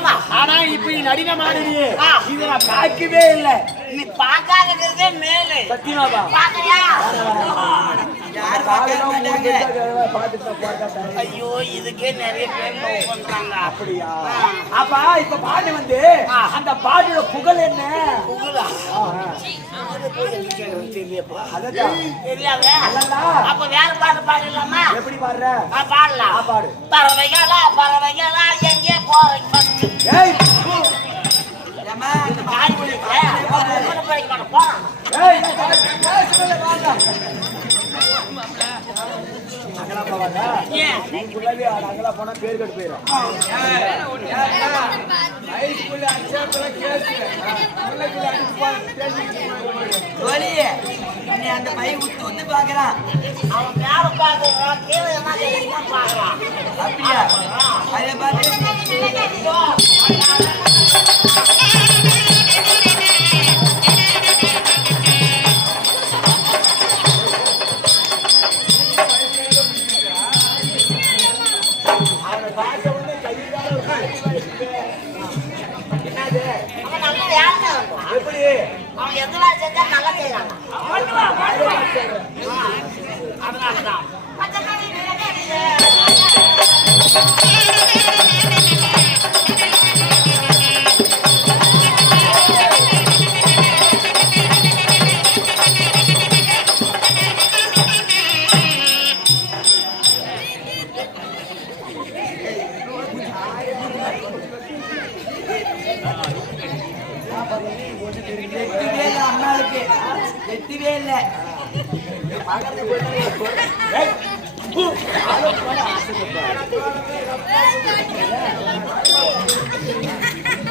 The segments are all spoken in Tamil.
ஆமா. ஆனா இப்ப நீ நடின மாடுறியே ஆ. இதை நான் பார்க்கவே இல்லை. நீ பார்க்காததே மேலு. சத்தியமாவா? பாக்கறியா ஐயோ இதுக்கே நிறைய பேர் பண்றாங்க. அப்படியா. அப்பா இப்ப பாட்டு வந்து. அந்த பாட்டோட புகழ் என்ன? புகழா. அப்ப வேற பாட்டு பாடலாமா? எப்படி பாடுற? பாடலாம். பாடு. பறவைகளா பறவைகளா எங்கே போறீங்க? ஏய் ஏம்மா, அந்த காய் பிடிக்கிறேன். பொம்பளை பிள்ளைக்கு மட்டும் போறான். ஏய் அங்கெல்லாம் போனா பேர் கட்டு போயிடும் ஹைஸ்கூல்ல கேஸ் நீ அந்த பை உத்து. அவன் மேல கீழே தெரியுமா பார்க்கறான். அப்படியா? அதை பார்த்து எப்படி அவன் எதுவா செஞ்சா நல்லா செய்யறாங்க. அதனாலதான். வெட்டுவே இல்லை அம்மாளுக்கு. வெட்டுவே இல்லை.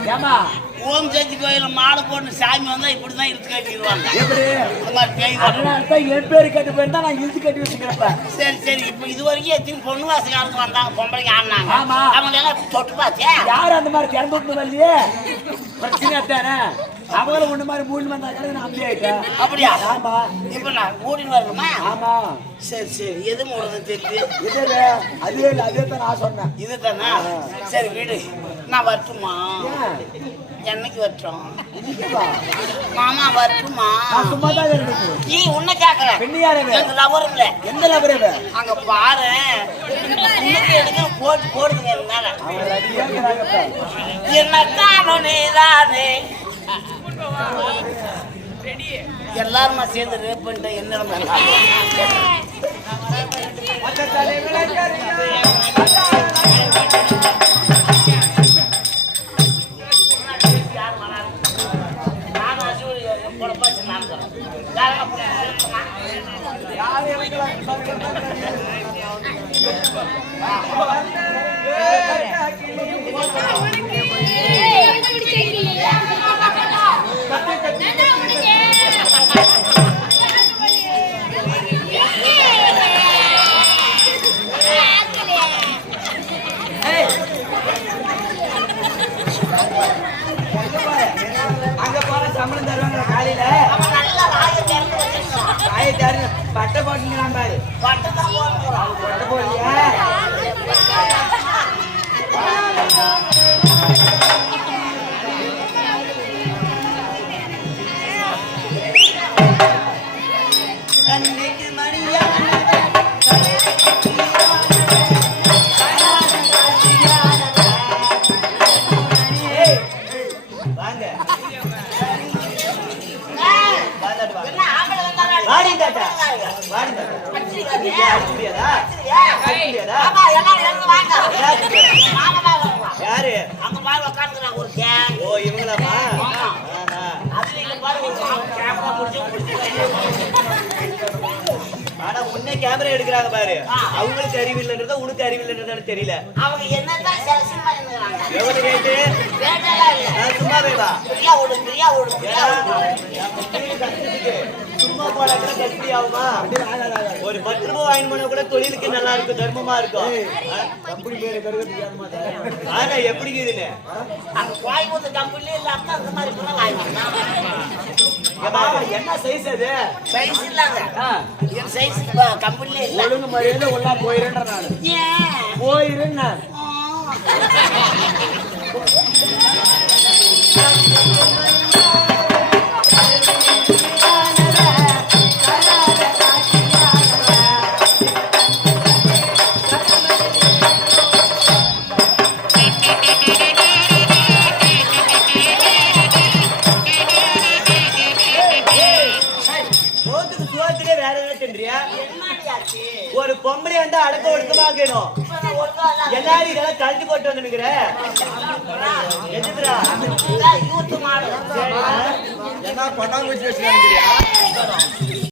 ஏம்மா? ஓம் சக்தி கோயில்ல மாலை போட்டு சாமி வந்தா இப்படிதான் இழுத்து கட்டிடுவாங்க என் பேரு கட்டு போயிருந்தா நான் இழுத்து கட்டி வச்சுக்கிறப்ப சரி சரி. இப்ப இது வரைக்கும் எத்தனை பொண்ணு வாசகாரங்க வந்தாங்க பொம்பளைங்க ஆடினாங்க. ஆமா. அவங்க எல்லாம் தொட்டு பார்த்தே யார் அந்த மாதிரி திறந்து விட்டு வரலையே அவங்களும் ஒண்ணு மாதிரி மூணு வந்தா கடை நான் அப்படி ஆயிட்டேன். அப்படியா? ஆமா. இப்ப நான் வரணுமா? ஆமா. சரி சரி. எது மூடுறது தெரியுது இது அதே இல்லை அதே தான் நான் சொன்னேன். இது தானே சரி விடு. நான் வரட்டுமா? என்னைக்கு வரட்டும்? இன்னைக்கு. மாமா வரட்டுமா? சும்மா தான் இருந்துச்சு நீ உன்னை கேக்குறேன்? எங்க லவர் இல்ல. எந்த நபரே அங்க பாரு. உனக்கு எனக்கு போட்டு அடி ஏங்குறாங்கப்பா. என்ன காணும் நீதானே. எல்லாருமா சேர்ந்து ரேப் பண்ணிட்டு என்ன அங்க போற சம்பளம் தருவாங்க காலையில அவன் நல்லா வாயை திறந்து வச்சிருக்கான். காயை தரு பட்டை போட்டுங்கிறான் பாரு பட்டு போடுறியா வாங்க. வாடி தாத்தா. வாடி தாத்தா. அடிக்க முடியாதா? அடிக்க முடியாதா. யாரு? அங்க பாரு உட்காந்துக்கிறாங்க ஒரு கேங். ஓ இவங்களாமா கேமரா பிடிச்சு பிடிச்சு. ஆனா உன்னை கேமரா எடுக்கிறாங்க பாரு. அவங்களுக்கு அறிவில்லைன்றதா உனக்கு அறிவில்லைன்றதான்னு தெரியல. அவங்க என்னதான் செலக்ஷன் பண்ணிருக்காங்க எவ்வளவு ரேட்டு ரேட்டெல்லாம் இல்ல. நான் சும்மாவே வா. பிரியா ஓடு பிரியா ஓடு பிரியா ஓடு. சும்மா போனா கூட கட்டி ஆகுமா? ஒரு பத்து ரூபாய் வாங்கி போனா கூட தொழிலுக்கு நல்லா இருக்கும் தர்மமா இருக்கும். ஆனா எப்படி இருக்குதுன்னு? என்ன சைஸ் அது? சைஸ் இல்லாங்க என் சைஸ் கம்பெனிலே இல்ல. ஒழுங்கு மரியாதை உள்ளா போயிருன்ற நானு. ஒரு பொம்பளை வந்து அடக்க ஒடுக்கமா இருக்கணும் இப்ப நான் ஒழுங்கா எல்லாம் எல்லாரும் இதெல்லாம் கழட்டி போட்டு எதுக்குறா யூத்து மாடு. சரிடா. என்ன வச்சு